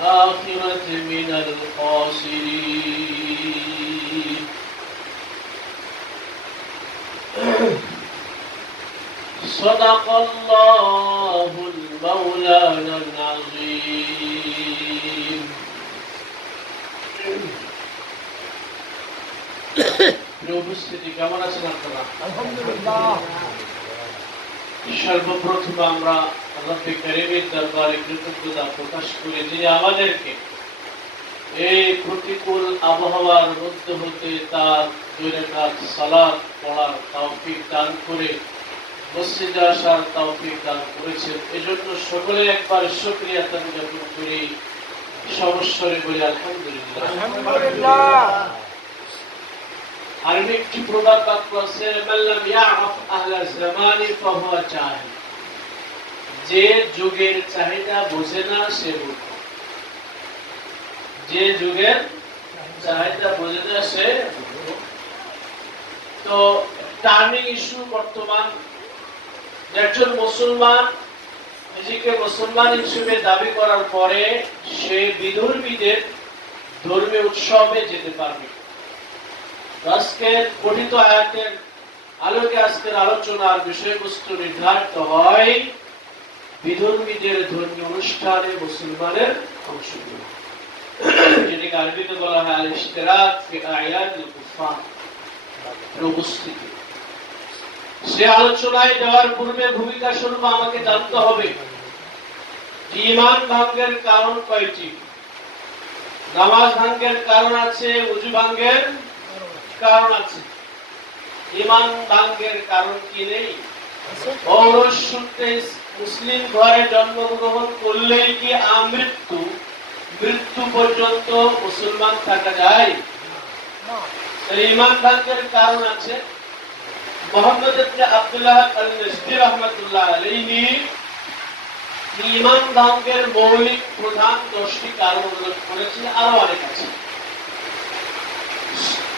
الآخرة من الخاسرين صدق الله المولانا العظيم উপস্থিতি কেমন আছেন আপনারা? আলহামদুলিল্লাহ। সর্বপ্রথম আমরা আল্লাহকে কারীমের দরবারে কৃতজ্ঞতা প্রকাশ করি যিনি আমাদেরকে এই প্রতিকূল আবহাওয়ার মধ্যে হতে তার 2 রাকাত সালাত পড়ার তৌফিক দান করে মসজিদে আসার তৌফিক দান করেছেন। এজন্য সকলে একবার শুকরিয়া জ্ঞাপন করি, সমস্বরে বলি আলহামদুলিল্লাহ। আলহামদুলিল্লাহ। আর একটি প্রবাদ বাক্য আছে, মাল্লাম ইয়ারাফ আহলা জামানি ফাহুয়া জাহিল। যে যুগের চাহিদা বোঝে না সে মূর্খ। যে যুগের চাহিদা বোঝে না সে মূর্খ। তো টার্নিং ইস্যু বর্তমান, একজন মুসলমান নিজেকে মুসলমান হিসেবে দাবি করার পরে সে বিধর্মীদের ধর্মীয় উৎসবে যেতে পারবে। আজকের পঠিত আয়াতের আলোকে আজকের আলোচনার বিষয়বস্তু নির্ধারিত হয় বিধর্মীদের ধর্মীয় অনুষ্ঠানে মুসলমানের অংশগ্রহণ, যেটাকে আরবিতে বলা হয় আল-ইশতিরাক ফি আয়াতিল কুফার, উপস্থিতি। সে আলোচনায় যাওয়ার পূর্বে ভূমিকা স্বরূপ আমাকে জানতে হবে ঈমান ভঙ্গের কারণ কয়টি। নামাজ ভঙ্গের কারণ আছে, ওযু ভঙ্গের কারণ আছে, ঈমান ভঙ্গের কারণ কি নেই? ঔরস সূত্রে মুসলিম ঘরে জন্মগ্রহণ করলেই কি মৃত্যু পর্যন্ত মুসলমান থাকা যায়? ঈমান ভঙ্গের কারণ আছে। মুহাম্মদ ইবনে আব্দুল্লাহ আল-নাজদি রাহমাতুল্লাহ আলাইহি ঈমান ভঙ্গের মৌলিক প্রধান 10টি কারণ উল্লেখ করেছেন, আরো অনেক আছে।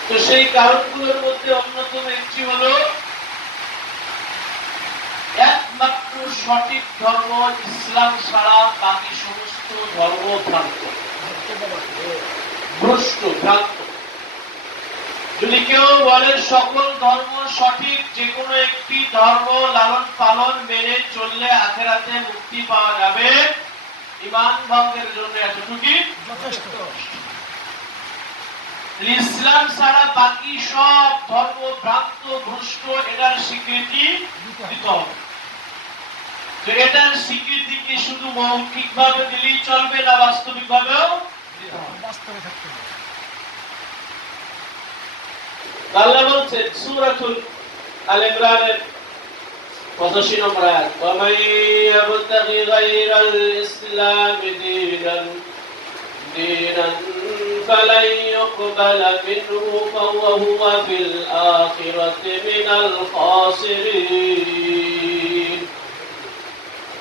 তো সেই কারণগুলোর মধ্যে অন্যতম একটি হলো একমাত্র সঠিক ধর্ম ইসলাম ছাড়া বাকি সমস্ত ধর্ম ভ্রান্ত। যদি কেউ বলেন সকল ধর্ম সঠিক, যে কোনো একটি ধর্ম লালন পালন মেনে চললে আখিরাতে মুক্তি পাওয়া যাবে, ঈমান ভঙ্গের জন্য এতটুকুই যথেষ্ট। ইসলাম ছাড়া বাকি সব ধর্ম ভ্রান্ত, ভ্রষ্ট, এটার স্বীকৃতি দিতে হবে। তো এটার স্বীকৃতি কি শুধু মৌখিক ভাবে দিলেই চলবে না বাস্তবিক ভাবেও বাস্তবে থাকতে হবে? আল্লাহ বলছেন সূরাতুল আল ইমরানের 85 নম্বর আয়াত, ওয়া মান ইয়াবতাগি গায়রাল ইসলাম দীনান ফালাই ইউকবালা মিনহু ওয়া হুয়া ফিল আখিরাতি মিনাল খাসিরিন।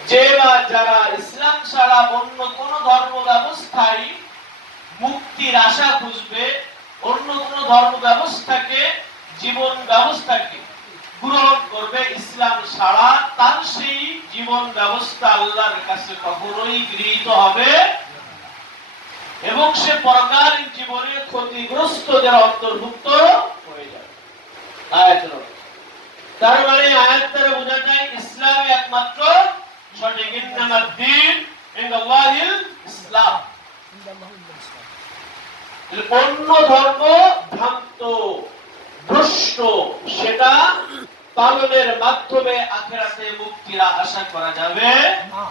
যে বা যারা ইসলাম ছাড়া অন্য কোন ধর্ম ব্যবস্থায় মুক্তির আশা খুঁজবে, অন্য কোন ধর্ম ব্যবস্থাকে, জীবন ব্যবস্থাকে গ্রহণ করবে ইসলাম ছাড়া, তার সেই জীবন ব্যবস্থা আল্লাহর কাছে কখনোই গৃহীত হবে এবং সে পরকালীন জীবনে ক্ষতিগ্রস্তদের অন্তর্ভুক্ত হয়ে যাবে। আয়াতের অর্থ, তার মানে আয়াত দ্বারা বোঝা যায় ইসলাম একমাত্র সঠিক। ইন্নামাদ-দীন ইনদাল্লাহিল ইসলাম। অন্য ধর্ম ভ্রান্ত, ভ্রষ্ট, সেটা পালনের মাধ্যমে আখিরাতে মুক্তির আশা করা যাবে না।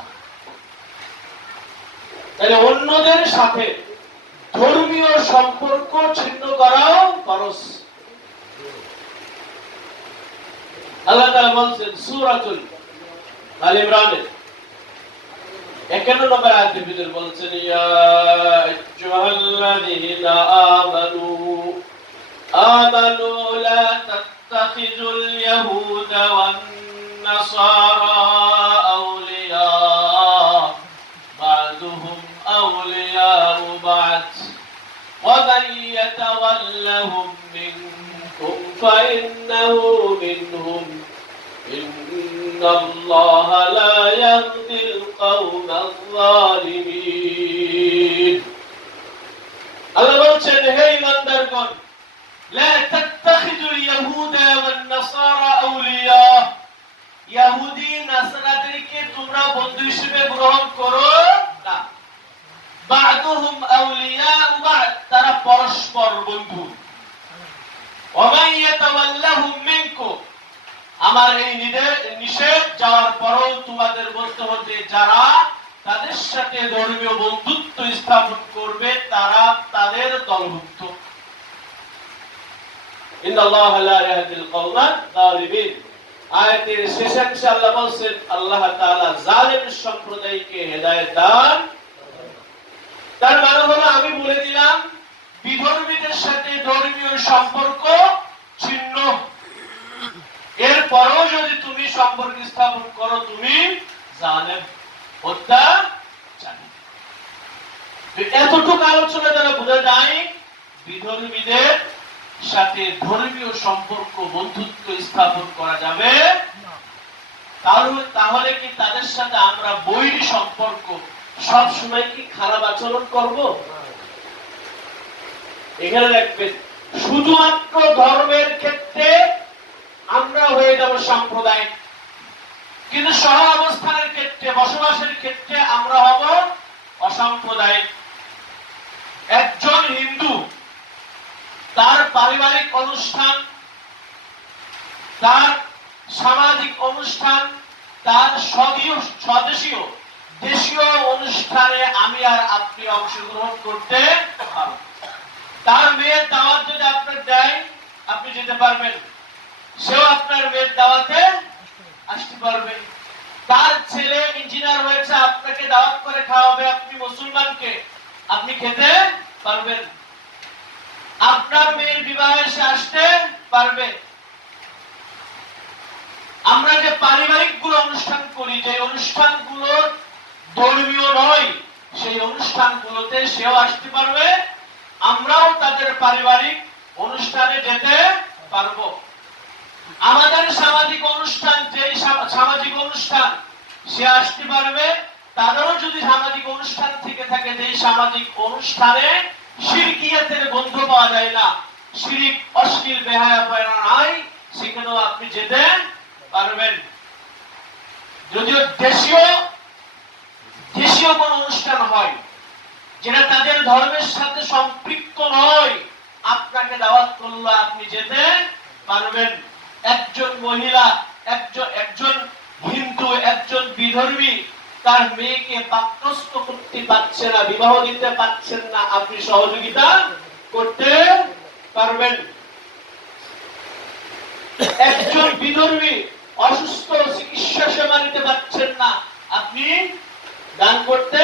তাহলে অন্যদের সাথে ধর্মীয় সম্পর্ক ছিন্ন করাও ফরজ। আল্লাহ তাআলা বলছেন সূরাতুল আল ইমরানের 51 নম্বর আয়াতের ভিতরে বলছেন, ইয়া আইয়ুহাল্লাযীনা আমানু লা তাত্তাখিযুল ইয়াহুদা ওয়ান নাসারা আউলিয়া বা'দুহুম আউলিয়া বা'দ ওয়া মান ইয়াতাওয়াল্লাহুম মিনকুম ফাইন্নাহু মিনহুম ইন্নাল্লাহা লা ইয়াহদিল কওমাল যালিমিন। যে বা যারা ইসলাম ছাড়া অন্য কোন ধর্ম ব্যবস্থায় মুক্তির আশা খুঁজবে, অন্য কোন ধর্ম ব্যবস্থাকে গ্রহণ করবে ইসলাম ছাড়া, তার সেই জীবন ব্যবস্থা আল্লাহর কাছে কখনোই গৃহীত হবে এবং সে পরকালীন জীবনে ক্ষতিগ্রস্তদের অন্তর্ভুক্ত হয়ে যাবে। আয়াতের অর্থ, বন্ধু হিসেবে গ্রহণ করো না। বা'দুহুম আউলিয়াউ বা'দ, তারা পরস্পর বন্ধু। ওয়া মান ইয়াতাওয়াল্লাহুম মিনকুম, আমার এই নিষেধ যাওয়ার পরেও তোমাদের বলতে হতে, যারা তাদের সাথে ধর্মীয় বন্ধুত্ব স্থাপন করবে তারা তাদের দলভুক্ত। ইন্নাল্লাহা লা ইয়াহদিল কওমাল যালিমিন। আয়াতের শেষে আল্লাহ বলেন, আল্লাহ তাআলা জালিম সম্প্রদায়কে হেদায়েত দান। তার মানে হলো, আমি বলে দিলাম বিধর্মীদের সাথে ধর্মীয় সম্পর্ক ছিন্ন, এরপরও যদি তুমি সম্পর্ক স্থাপন করো তুমি জালেম, অত্যাচারী। এতটুকু আলোচনা দ্বারা বোঝা যায় বিধর্মীদের সাথে ধর্মীয় সম্পর্ক বন্ধুত্ব স্থাপন করা যাবে। তাহলে কি তাদের সাথে আমরা বৈরী সম্পর্ক সব সময় কি খারাপ আচরণ করব? এখানে রাখবেন, শুধুমাত্র ধর্মের ক্ষেত্রে আমরা হয়ে যাব সাম্প্রদায়িক, কিন্তু সহ অবস্থানের ক্ষেত্রে, বসবাসের ক্ষেত্রে আমরা হব অসাম্প্রদায়িক। একজন হিন্দু তার পারিবারিক অনুষ্ঠান, তার সামাজিক অনুষ্ঠান, তার স্বদেশীয় দেশীয় অনুষ্ঠানে আমি আর আপনি অংশগ্রহণ করতে পারব। তার মেয়ের দাওয়াত যদি আপনার দেয় আপনি যেতে পারবেন, সেও আপনার মেয়ের দাওয়াতে আসতে পারবেন। তার ছেলে ইঞ্জিনিয়ার হয়েছে, আপনাকে দাওয়াত করে খাওয়াবে, আপনি মুসলমানকে, আপনি খেতে পারবেন। আপনার মেয়ের বিবাহে সে আসতে পারবে। আমরা যে পারিবারিক গুলো অনুষ্ঠান করি, যে অনুষ্ঠানগুলো ধর্মীয় নয়, সেই অনুষ্ঠানগুলোতে সেও আসতে পারবে, আমরাও তাদের পারিবারিক অনুষ্ঠানে যেতে পারবো। আমাদের সামাজিক অনুষ্ঠান, যেই সামাজিক অনুষ্ঠান, সে আসতে পারবে। তাদেরও যদি সামাজিক অনুষ্ঠান থেকে থাকে, যেই সামাজিক অনুষ্ঠানে শিরকিয়াতের গন্ধ পাওয়া যায় না, শিরিক অশ্লীল বেহায়াপনা নাই, সেখানেও আপনি যেতে পারবেন। যদিও দেশীয় কোন অনুষ্ঠান হয় যেটা তাদের ধর্মের সাথে সম্পৃক্ত নয়, আপনাকে দাওয়াত করলে আপনি যেতে পারবেন। একজন মহিলা, একজন হিন্দু, একজন বিধর্মী তার মেয়েকে পাত্রস্থ করতে পারছে না, বিবাহ দিতে পারছেন না, আপনি সহযোগিতা করতে পারবেন। একজন বিধর্মী অসুস্থ, চিকিৎসা সেবা নিতে পারছেন না, আপনি দান করতে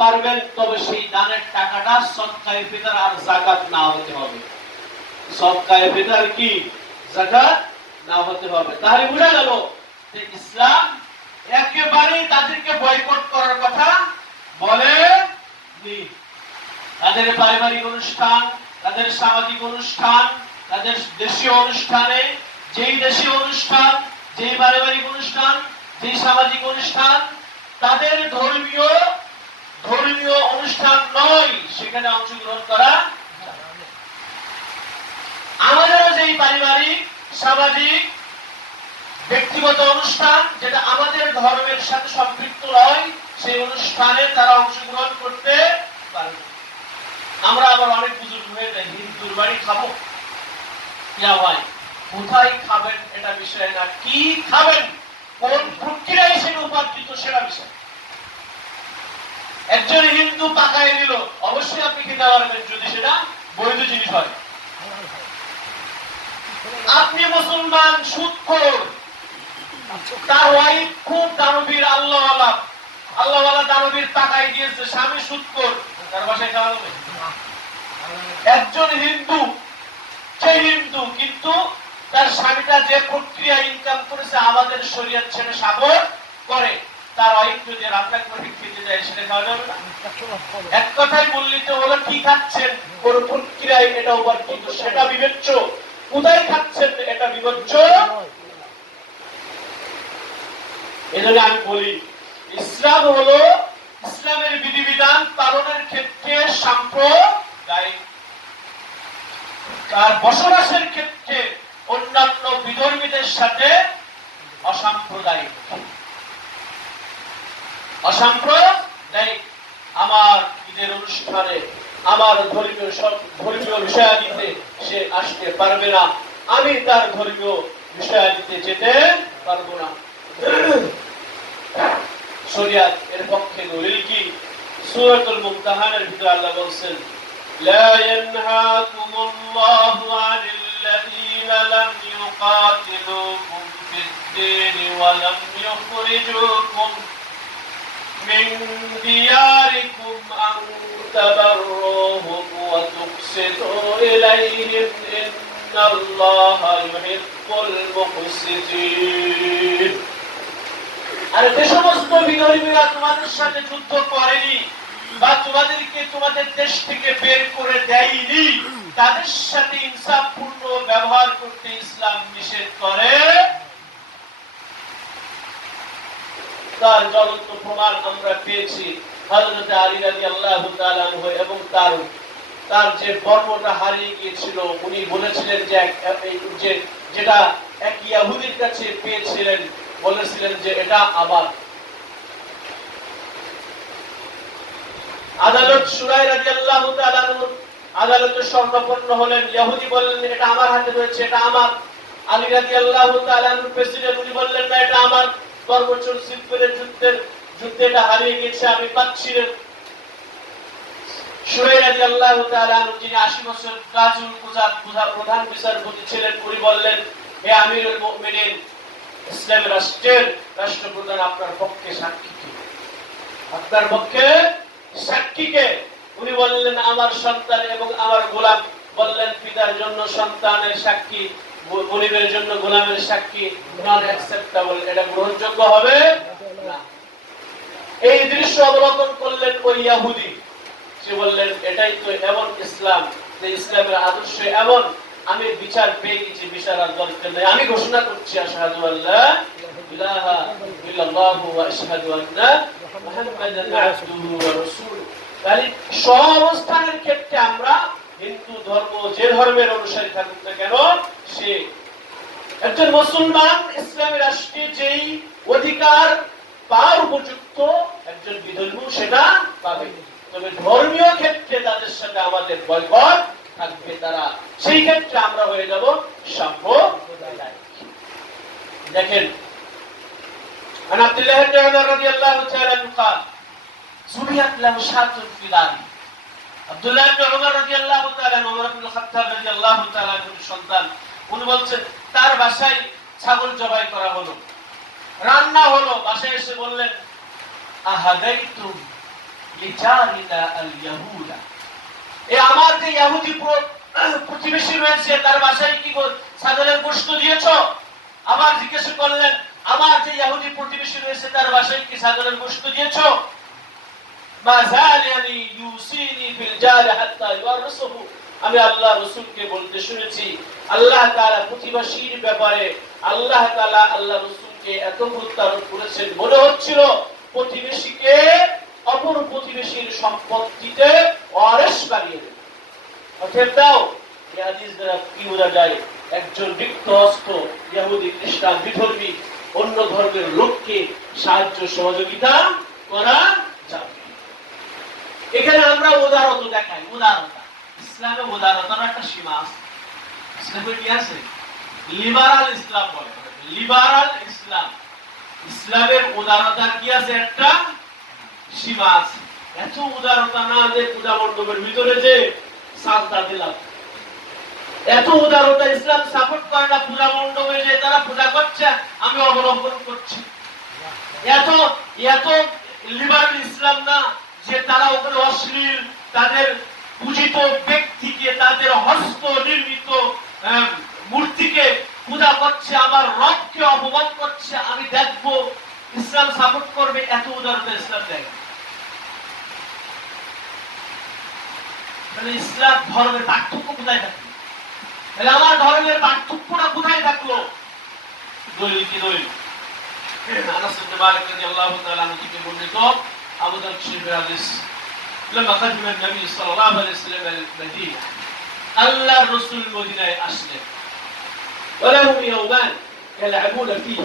পারবেন। তবে সেই দানের টাকাটা সদকায়ে ফিতর আর যাকাত না হতে হবে। সদকায়ে ফিতর কি যাকাত না হতে হবে। তাহলে বোঝা গেল যে ইসলাম একেবারেই তাদেরকে বয়কট করার কথা বলেনি। তাদের পারিবারিক অনুষ্ঠান, তাদের সামাজিক অনুষ্ঠান, তাদের দেশীয় অনুষ্ঠানে, যেই দেশীয় অনুষ্ঠান, যেই পারিবারিক অনুষ্ঠান, যেই সামাজিক অনুষ্ঠান তাদের ধর্মীয় অনুষ্ঠান নয়, সেখানে অংশগ্রহণ করা। আমাদেরও যেই পারিবারিক, সামাজিক, ব্যক্তিগত অনুষ্ঠান, যেটা আমাদের ধর্মের সাথে সম্পৃক্ত নয়, সেই অনুষ্ঠানে তারা অংশগ্রহণ করতে পারবে। আমরা আবার অনেক বুজুর্গ হয়ে যাই, হিন্দুর বাড়ি খাবো, ভাই কোথায় খাবেন এটা বিষয় না, কি খাবেন, কোন প্রক্রিয়ায় সেটা উপার্জিত সেটা বিষয়। একজন হিন্দু পাকায় দিল, অবশ্যই আপনি খেতে পারবেন যদি সেটা বৈধ জিনিস হয়। আপনি মুসলমান সুদখোর, তার ওয়াইফ খুব দানবীর, আল্লাহওয়ালা দানবীর পাকায় দিয়েছে, স্বামী সুদখোর, তার বাসায় খাওয়া যাবে? একজন হিন্দু, সেই হিন্দু কিন্তু তার স্বামীটা যে প্রক্রিয়া ইনকাম করেছে আমাদের শরীয়ত ছেড়ে সাপোর্ট করে, তার ওয়াইফ যদি রান্না করে খেতে যায় সেটা খাওয়া যাবে না? এক কথায় বললি তো হলো, কি খাচ্ছেন কোন প্রক্রিয়ায় এটা উপার্জিত সেটা বিবেচ্য, কোথায় খাচ্ছেন এটা বিবেচ্য। এজন্য আমি বলি, ইসলাম হলো ইসলামের বিধিবিধান পালনের ক্ষেত্রে সাম্প্রদায়িক, আর বসবাসের ক্ষেত্রে অন্যান্য বিধর্মীদের সাথে অসাম্প্রদায়িক। অসাম্প্রদায়িক আমার ঈদের অনুষ্ঠানে আমার ধর্মীয় বিষয়াদিতে সে আসতে পারবে না, আমি তার ধর্মীয় বিষয়াদিতে যেতে পারবো না। শরিয়াত এর পক্ষে দলিল কি? সূরাতুল মুমতাহানার ভিতরে আল্লাহ বলেন, লা ইয়ানহাকুমুল্লাহু আনিল্লাযীনা লাম ইউকাতিলুকুম ফিদ-দীন ওয়া লাম ইউখরিজুকুম মিন দিয়ারিকুম আন তাবাররুহুম ওয়া তুকসিতু ইলাইহিম ইন্নাল্লাহা ইউহিব্বুল মুকসিতিন। আর যে সমস্ত বিধর্মীরা তোমাদের সাথে যুদ্ধ করেনি বা তোমাদেরকে তোমাদের দেশ থেকে বের করে দেয়নি, তাদের সাথে ইনসাফপূর্ণ ব্যবহার করতে ইসলাম নিষেধ করে। তার জ্বলন্ত প্রমাণ আমরা পেয়েছি হযরত আলী রাদিয়াল্লাহু তাআলা আনহু, এবং তার যে বর্ণটা হারিয়ে গিয়েছিল, উনি বলেছিলেন যে যেটা এক ইহুদির কাছে পেয়েছিলেন, বলেছিলেন যে এটা আমার। আদালত শুরাই রাদিয়াল্লাহু তাআলা আনহু আদালতে স্বর্ণপন্ন হলেন, ইহুদি বললেন এটা আমার হাতে রয়েছে, এটা আমার। আলী রাদিয়াল্লাহু তাআলা আনহু প্রেসিডেন্ট, উনি বললেন না এটা আমার, বর্বচর সিলসিলার যুদ্ধে এটা হারিয়ে গেছে, আমি পাচ্ছি না। শুরাই রাদিয়াল্লাহু তাআলা আনহু, যিনি 80 বছর কাজুল প্রধান বিচারপতি ছিলেন, উনি বললেন, হে আমিরুল মুমিনিন, ইসলামের রাষ্ট্রের রাষ্ট্রপ্রধান, আপনার পক্ষে সাক্ষী কে? আপনার পক্ষে সাক্ষী কে? উনি বললেন আমার সন্তান এবং আমার গোলাম। বললেন পিতার জন্য সন্তানের সাক্ষী, গরিবের জন্য গোলামের সাক্ষী নট অ্যাকসেপ্টেবল, এটা গ্রহণযোগ্য হবে না। এই দৃশ্য অবলোকন করলেন ওই ইহুদি, সে বললেন এটাই তো এমন ইসলাম, যে ইসলামের আদর্শ এমন, আমি বিচার পেয়ে গেছি, বিচার আর দরকার নেই, আমি ঘোষণা করছি আশহাদু আল্লা ইলাহা ইল্লাল্লাহু ওয়া আশহাদু আন্না মুহাম্মাদান আবদুহু ওয়া রাসূলুহু। তাহলে সহাবস্থানের ক্ষেত্রে আমরা হিন্দু ধর্ম যে ধর্মের অনুসারী থাকুক না কেন, সে একজন মুসলমান ইসলামী রাষ্ট্রে যেই অধিকার পাওয়ার উপযুক্ত, একজন বিধর্মী সেটা পাবে। তবে ধর্মীয় ক্ষেত্রে তাদের সাথে আমাদের বয়কট থাকবে, তারা সেই ক্ষেত্রে আমরা হয়ে যাব সাম্প্রদায়িক। দেখেন, عن عبد الله بن عمر رضي الله تعالى عنه قال زرعت له شاة في داره। আব্দুল্লাহ ইবনে উমর রাদিয়াল্লাহু তাআলা, ওমর ইবনে খাত্তাব রাদিয়াল্লাহু তাআলা এর সন্তান, উনি বলছেন তার বাসায় ছাগল জবাই করা হলো, রান্না হলো, বাসায় এসে বললেন আহাদাইতুম লিজারিনা আল ইয়াহুদা, এ আমার যে ইহুদি প্রতিবেশী রয়েছে তার বাসায় কি ছাগলের গোশত দিয়েছো? আবার জিজ্ঞাসা করলেন আমার যে ইহুদি প্রতিবেশী রয়েছে তার বাসায় কি ছাগলের গোশত দিয়েছো? মা যালানি ইউসিনি ফিল জার হাত্তা ইওয়ারসুহু, আমি আল্লাহ রাসূলকে বলতে শুনেছি আল্লাহ তাআলা প্রতিবেশীর ব্যাপারে আল্লাহ তাআলা আল্লাহ রাসূলকে এত প্রত্যারোপ করেছেন, মনে হচ্ছিল প্রতিবেশীকে অপর প্রতিবেশীর সম্পত্তিতে ওয়ারিশ বানিয়ে দেবে। অতএব দাও, এই হাদিস দ্বারা কি বোঝা যায়? একজন রিক্ত হস্ত ইহুদি খ্রিস্টান বিধর্মী অন্য ধর্মের লোককে সাহায্য সহযোগিতা করা যাবে। এখানে আমরা উদারতা দেখাই, উদারতা। ইসলামে উদারতার একটা সীমা আছে। ইসলামে কি আছে? লিবারাল ইসলাম বলে, লিবারাল ইসলাম। ইসলামের উদারতার কি আছে? একটা সীমা আছে। এত উদারতা না যে পূজা মণ্ডপের ভিতরে যে সাজদা দিলাম, এত উদারতা ইসলাম সাপোর্ট করে না। পূজা মণ্ডপে যে তারা পূজা করছে আমি অবলম্বন করছি, এত এত লিবারাল ইসলাম না যে তারা ওখানে অশ্লীল তাদের পূজিত ব্যক্তিকে, তাদের হস্ত নির্মিত মূর্তিকে পূজা করছে, আমার রবকে অপমান করছে, আমি দেখবো। ইসলাম সাপোর্ট করবে, এত উদারতা ইসলাম দেয়। ইসলাম ধর্মের পার্থক্য কোথায় থাকলো? তাহলে আমার ধর্মের পার্থক্যটা কোথায় থাকলো? দলিল কি? দলিল আনাস ইবনে মালিক রাদিয়াল্লাহু তাআলা আনহু থেকে বর্ণিত আবু দাউদ শরীফের হাদিস, لما قدم النبي صلى الله عليه وسلم المدينة, আল্লাহ রাসূল মদিনায় আসলেন। ولهم يومان يلعبون فيه,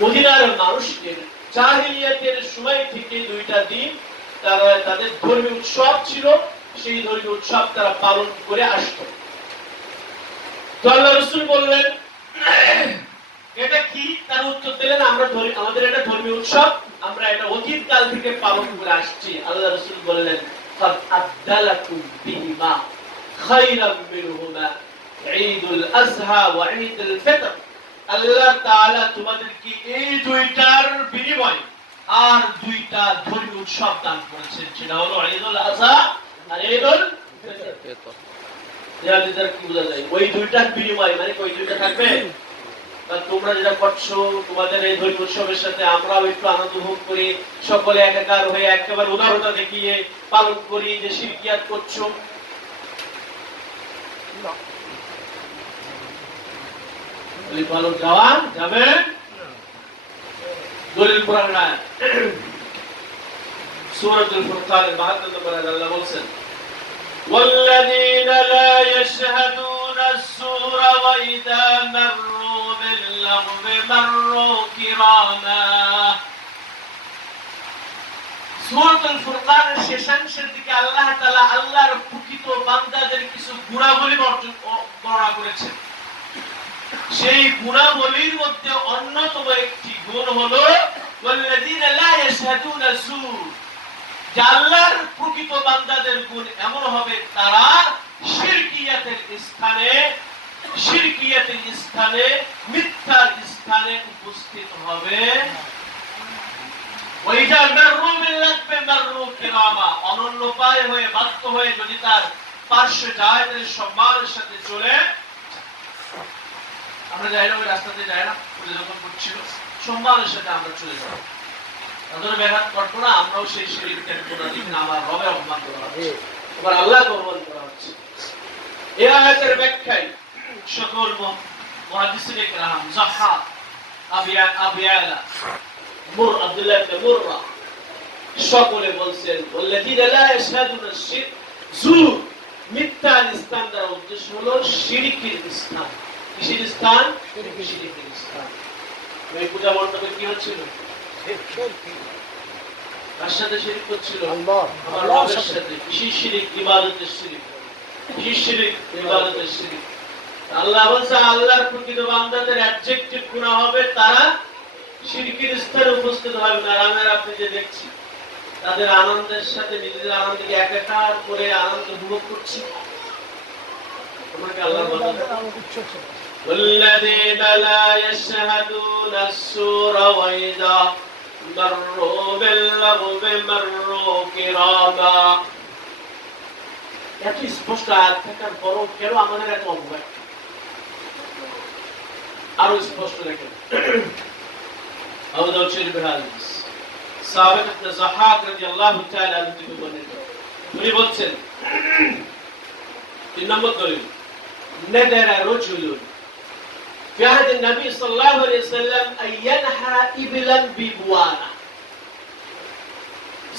মদিনার মানুষদের জাহিলিয়াতের সময় থেকে দুইটা দিন তারা তাদের ধর্মীয় উৎসব ছিল, সেই ধর্মীয় উৎসব তারা পালন করে আসতো। তো আল্লাহ রাসূল বললেন এটা কি? তার উত্তর দিলেন আমাদের এটা ধর্মীয় উৎসব, আমরা এটা অতীত কাল থেকে পালন করে আসছি। আল্লাহ রাসূল বললেন ফাদ আবদালাকুম বিহিমা খায়রাম মিনহুমা ঈদুল আযহা ওয়া ঈদুল ফিতর। আল্লাহ তাআলা তোমাদেরকে এই দুইটার বিনিময়ে আর দুইটা ধর্মীয় উৎসব দান করেছেন, সেটা হলো ঈদুল আযহা আর ঈদুল ফিতর। ইয়াদিদার কি বোঝা যায়? ওই দুইটার বিনিময়ে মানে ওই দুইটা থাকবে। তোমরা যেটা করছো তোমাদের এই ধর্মীয় উৎসবের সাথে আমরাও একটু আনন্দ ভোগ করি, সকলে একাকার হয়ে একেবারে উদারতা দেখিয়ে পালন করি, যে শিরকিয়াত করছো। পালন যাওয়া যাবে। দলিল কোরআন আয়াত সূরাতুল ফুরকানের 72 নম্বর আয়াত আল্লাহ বলেন والذين لا يشهدون الزور وإذا مروا باللغو مروا كراما। সূরাতুল ফুরকানের শেষাংশের দিকে আল্লাহ তাআলা আল্লাহর প্রকৃত বান্দাদের কিছু গুণাবলী বর্ণনা করেছেন। সেই গুণাবলীর মধ্যে অন্যতম একটি গুণ হলো ওয়াল্লাযীনা লা ইয়াশহাদুনা যুর। যে আল্লাহর প্রকৃত বান্দাদের গুণ এমন হবে তারা শিরকিয়াতের স্থানে মিথ্যার স্থানে উপস্থিত হবে। ওয়াইজা মাররু বিল-লাগবি মাররু কিরামা। অনন্যপায় হয়ে বাধ্য হয়ে যদি তার পার্শ্বে যায় তাহলে সম্মানের সাথে চলে। আমরা যাই না ওই রাস্তাতে যাই না, যখন করছিল সম্মানের সাথে আমরা চলে যাব, তাদের ব্যাঘাত করবো না। আমরাও সেই শিরিক ত্যাগ করা দিন আমার রবে অপমান করা হচ্ছে, আবার আল্লাহকে অপমান করা হচ্ছে। এই আয়াতের ব্যাখ্যায় সকল মুহাদ্দিসিনে কেরাম যাহহাক, আবু ইয়ালা, আব্দুল্লাহ ইবনে মুররা সকলে বলছেন ওয়াল্লাযীনা লা ইয়াশহাদুনা যুর। মিথ্যার স্থান দ্বারা উদ্দেশ্য হলো শিরকের স্থান। কিসের স্থান? শিরকের স্থান। এই পূজা মণ্ডপে কি হচ্ছিল? কার সাথে শিরক হচ্ছিল? আমার রবের সাথে। কিসের শিরক? ইবাদতের শিরক। কিসের শিরক? ইবাদতের শিরক। আল্লাহ বলছে আল্লাহর প্রকৃত বান্দাদের অ্যাডজেক্টিভ গুনাহ হবে তারা শিরকের স্থানে উপস্থিত হবে না। আমরা আপনি যে দেখছি তাদের আনন্দের সাথে নিজেদের আনন্দকে একাকার করে আনন্দ উপভোগ করছি। তোমাকে আল্লাহ বলেন والذين لا يشهدون الزور وإذا مروا باللغو مروا كراما। এত স্পষ্ট আয়াত থাকার পরও কেন আমাদের এত অবহেলা? আরো স্পষ্ট দেখেন আবু দাউদ শরীফের হাদিস সাহাবা ইবনে যাহহাক রাদিয়াল্লাহু তাআলা আনহু থেকে বর্ণিত। উনি বলছেন 3 নম্বর দলিল নাদারা রাজুলুন في عهد النبي صلى الله عليه وسلم أن ينحر إبلا ببوانا।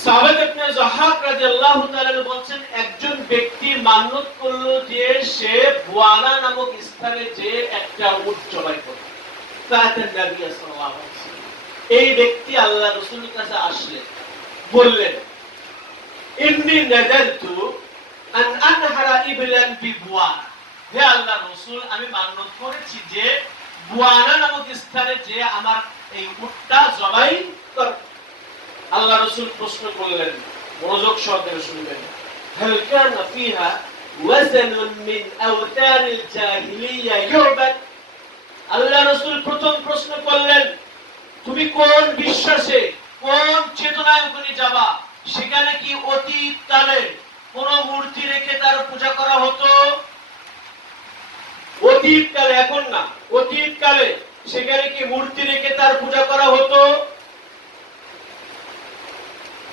সাহাবা ইবনে যাহহাক রাদিয়াল্লাহু তাআলা বলেন একজন ব্যক্তি মান্যত করলো যে সে বুয়ানা নামক স্থানে যে একটা উট জবাই করবে। ফাতান নবী সাল্লাল্লাহু আলাইহি ওয়াসাল্লাম এই ব্যক্তি আল্লাহ রাসূলের কাছে আসলেন, বললেন ইন্নী নাযারতু আন আনহারা ইবলান বিবুয়ানা। হে আল্লাহ রাসূল আমি মান্যত করেছি যে বুয়ানা নামক স্থানে যে আমার এই উটটা জবাই করব। আল্লাহ রাসূল প্রশ্ন করলেন, মনোযোগ সহকারে শুনবেন, হাল কানা ফিহা ওয়াজানুন মিন আওতারিল জাহিলিয়া ইউবাদ। আল্লাহ রাসূল প্রথম প্রশ্ন করলেন তুমি কোন বিশ্বাসে কোন চেতনায় ওখানে যাবা? সেখানে কি অতীত কালে কোন মূর্তি রেখে তার পূজা করা হতো? অতীত কালে, এখন না, অতীত কালে সেখানে কি মূর্তি রেখে তার পূজা করা হতো?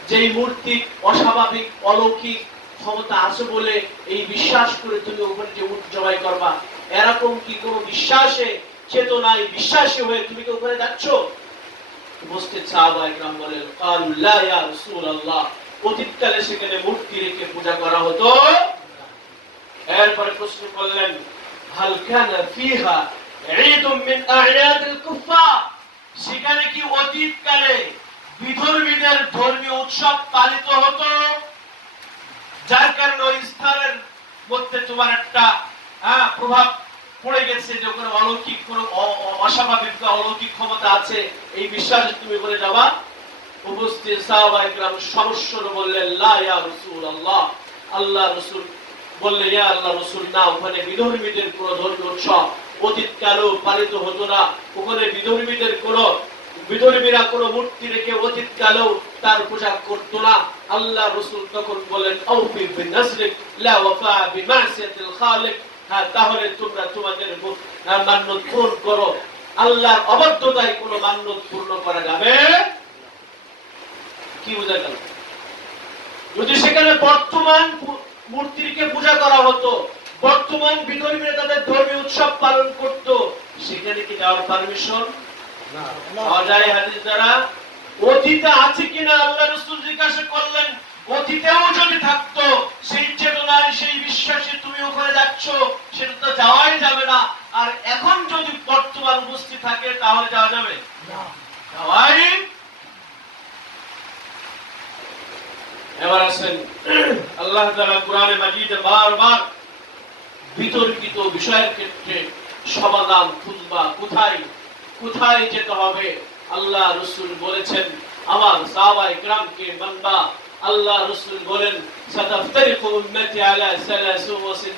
যেই মূর্তি অস্বাভাবিক অলৌকিক ক্ষমতা আছে বলে এই বিশ্বাস করে তুমি ওখানে যে উট জবাই করবা, এরকম কি কোনো বিশ্বাসে চেতনায় বিশ্বাসী হয়ে তুমি কি ওখানে যাচ্ছ? উপস্থিত সাহাবায়ে কেরাম বলেন ক্বালু লা ইয়া রাসূলুল্লাহ, অতীতকালে সেখানে মূর্তি রেখে পূজা করা হতো। এরপরে প্রশ্ন করলেন হাল কানা ফিহা ঈদুম মিন আ'য়াদিল কুফফার, সেখানে কি অতীতকালে বিধর্মীদের ধর্মীয় উৎসব পালিত হতো, যার কারণে ওই স্থানের মধ্যে তোমার একটা প্রভাব পড়ে গেছে যে ওখানে অলৌকিক কোন অস্বাভাবিক অলৌকিক ক্ষমতা আছে, এই বিশ্বাস তুমি করে যাবা। উপস্থিত সাহাবায়ে কেরাম সমস্যা বললেন, লা ইয়া রাসূলুল্লাহ, আল্লাহ রাসূল বললেন, ইয়া আল্লাহ রাসূল, না, ওখানে বিধর্মীদের কোন ধর্মীয় উৎসব অতীতকালেও পালিত হতো না, ওখানে বিধর্মীরা কোন মূর্তি রেখে অতীতকালেও তার পূজা করতো না। আল্লাহ রাসূল তখন বলেন, আউফি বিনাসরিক লা ওয়াফা বিমাসিয়াতিল খালিক, তাহলে তোমরা তোমাদের মান্যত পূরণ করো, আল্লাহর অবাধ্যতায় কোনো মান্যত পূর্ণ করা যাবে। কি বোঝা গেল? যদি সেখানে বর্তমান মূর্তিকে পূজা করা হতো, বর্তমান বিধর্মীরা তাদের ধর্মীয় উৎসব পালন করত, সেখানে কি যাওয়ার পারমিশন পাওয়া যায় হাদিস দ্বারা? অতীতে আছে কিনা আল্লাহ রাসূল জিজ্ঞাসা করলেন। অতীতেও যদি থাকতো, সেই চেতনায় সেই বিশ্বাসে তুমি ওখানে যাচ্ছ, সেটা তো যাওয়াই যাবে না। আর এখন যদি বর্তমান উপস্থিত থাকে, তাহলে যাওয়া যাবে না, যাওয়াই। এবার আসেন, আল্লাহ তাআলা কোরআনে মাজিদে বারবার বিতর্কিত বিষয়ের ক্ষেত্রে সমাধান খুঁজবা, কোথায় যেতে হবে। আল্লাহ রাসূল বলেছেন, আমার সাহাবায়ে কেরামকে মানবা। আল্লাহ রাসূল বলেন, সাতাফতারিকু উম্মতি আলা 73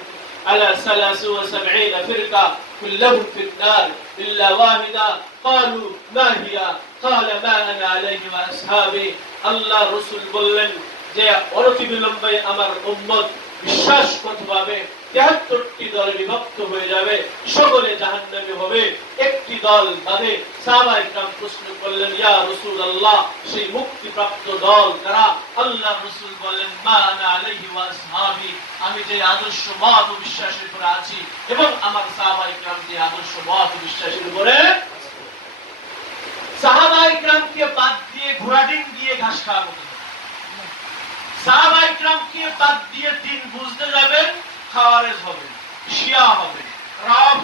ফিরকা কুল্লুহুম ফিন-নার ইল্লা ওয়াহিদা ক্বালু মা হিয়া ক্বালা মা আনা আলাইহি ওয়া আসহাবি। আল্লাহ রাসূল বললেন যে অনতিবিলম্বে আমার উম্মত বিশ্বাস করতে পাবে, 73টি দলে বিভক্ত হয়ে যাবে, সকলে জাহান্নামী হবে, একটি দল বাদে। সাহাবায়ে কেরাম প্রশ্ন করলেন, ইয়া রাসূলুল্লাহ, সেই মুক্তিপ্রাপ্ত দল কারা? আল্লাহ রাসূল বলেন, মা আনা আলাইহি ওয়া আসহাবি, আমি যে আদর্শ মত ও বিশ্বাসের উপরে আছি এবং আমার সাহাবায়ে কেরাম যে আদর্শ মত ও বিশ্বাসের উপরে। সাহাবায়ে কেরামকে বাদ দিয়ে ঘোড়াডিং দিয়ে ঘাস খাওয়া হতো। সাহাবায়ে কেরামকে বাদ দিয়ে দিন বুঝতে যাবেন, খাওয়ারেজ হবে, শিয়া হবে, রাফ